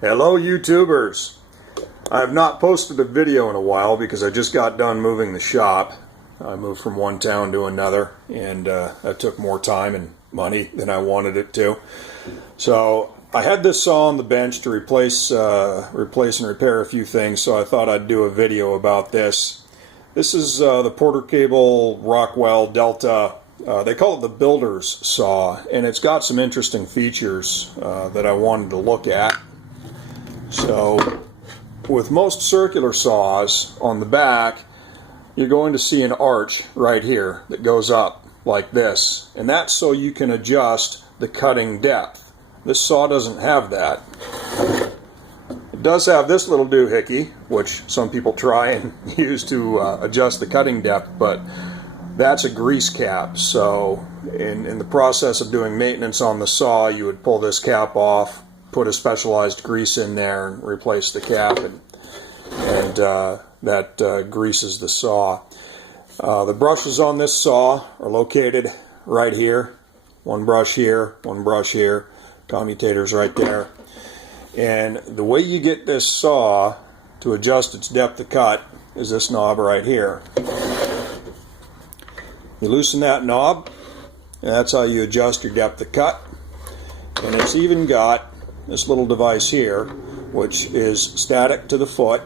Hello YouTubers! I have not posted a video in a while because I just got done moving the shop. I moved from one town to another, and that took more time and money than I wanted it to. So I had this saw on the bench to replace and repair a few things, so I thought I'd do a video about this. This is the Porter Cable Rockwell Delta. They call it the Builder's Saw, and it's got some interesting features that I wanted to look at. So, with most circular saws on the back, you're going to see an arch right here that goes up like this, and that's so you can adjust the cutting depth. This saw doesn't have that. It does have this little doohickey, which some people try and use to adjust the cutting depth, but that's a grease cap. So in the process of doing maintenance on the saw, you would pull this cap off, put a specialized grease in there, and replace the cap, and that greases the saw. The brushes on this saw are located right here. One brush here, commutators right there. And the way you get this saw to adjust its depth of cut is this knob right here. You loosen that knob, and that's how you adjust your depth of cut. And it's even got this little device here, which is static to the foot,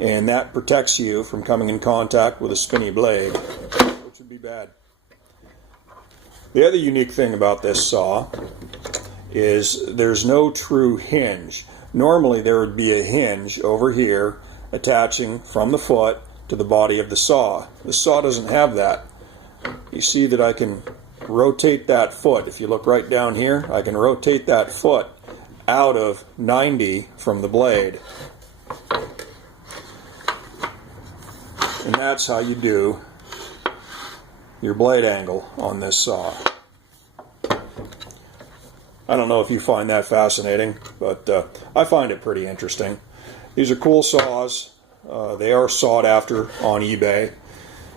and that protects you from coming in contact with a spinny blade, which would be bad. The other unique thing about this saw is there's no true hinge. Normally there would be a hinge over here attaching from the foot to the body of the saw. The saw doesn't have that. You see that I can rotate that foot. If you look right down here, I can rotate that foot out of 90 from the blade. And that's how you do your blade angle on this saw. I don't know if you find that fascinating, but I find it pretty interesting. These are cool saws. They are sought after on eBay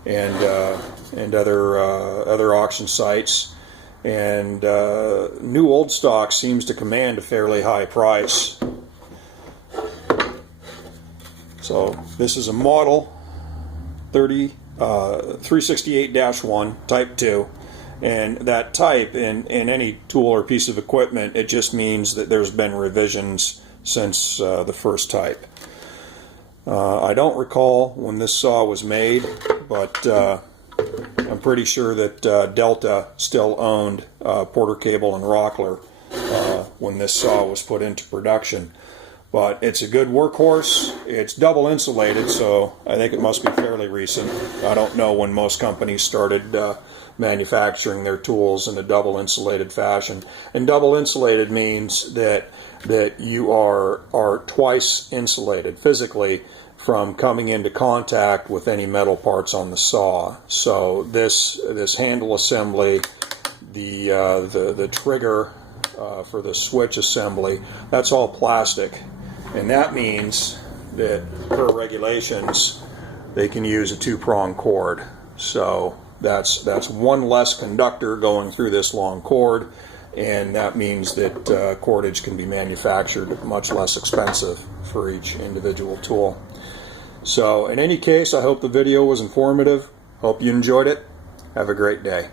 and other auction sites. And new old stock seems to command a fairly high price. So this is a model 368-1 Type 2, and that type in any tool or piece of equipment, it just means that there's been revisions since the first type. I don't recall when this saw was made, but I'm pretty sure that Delta still owned Porter Cable and Rockler when this saw was put into production. But it's a good workhorse. It's double insulated, so I think it must be fairly recent. I don't know when most companies started manufacturing their tools in a double insulated fashion. And double insulated means that you are twice insulated physically from coming into contact with any metal parts on the saw. So this handle assembly, the trigger for the switch assembly, that's all plastic, and that means that per regulations they can use a two-prong cord. So that's one less conductor going through this long cord, and that means that cordage can be manufactured much less expensive for each individual tool. So in any case, I hope the video was informative. Hope you enjoyed it. Have a great day.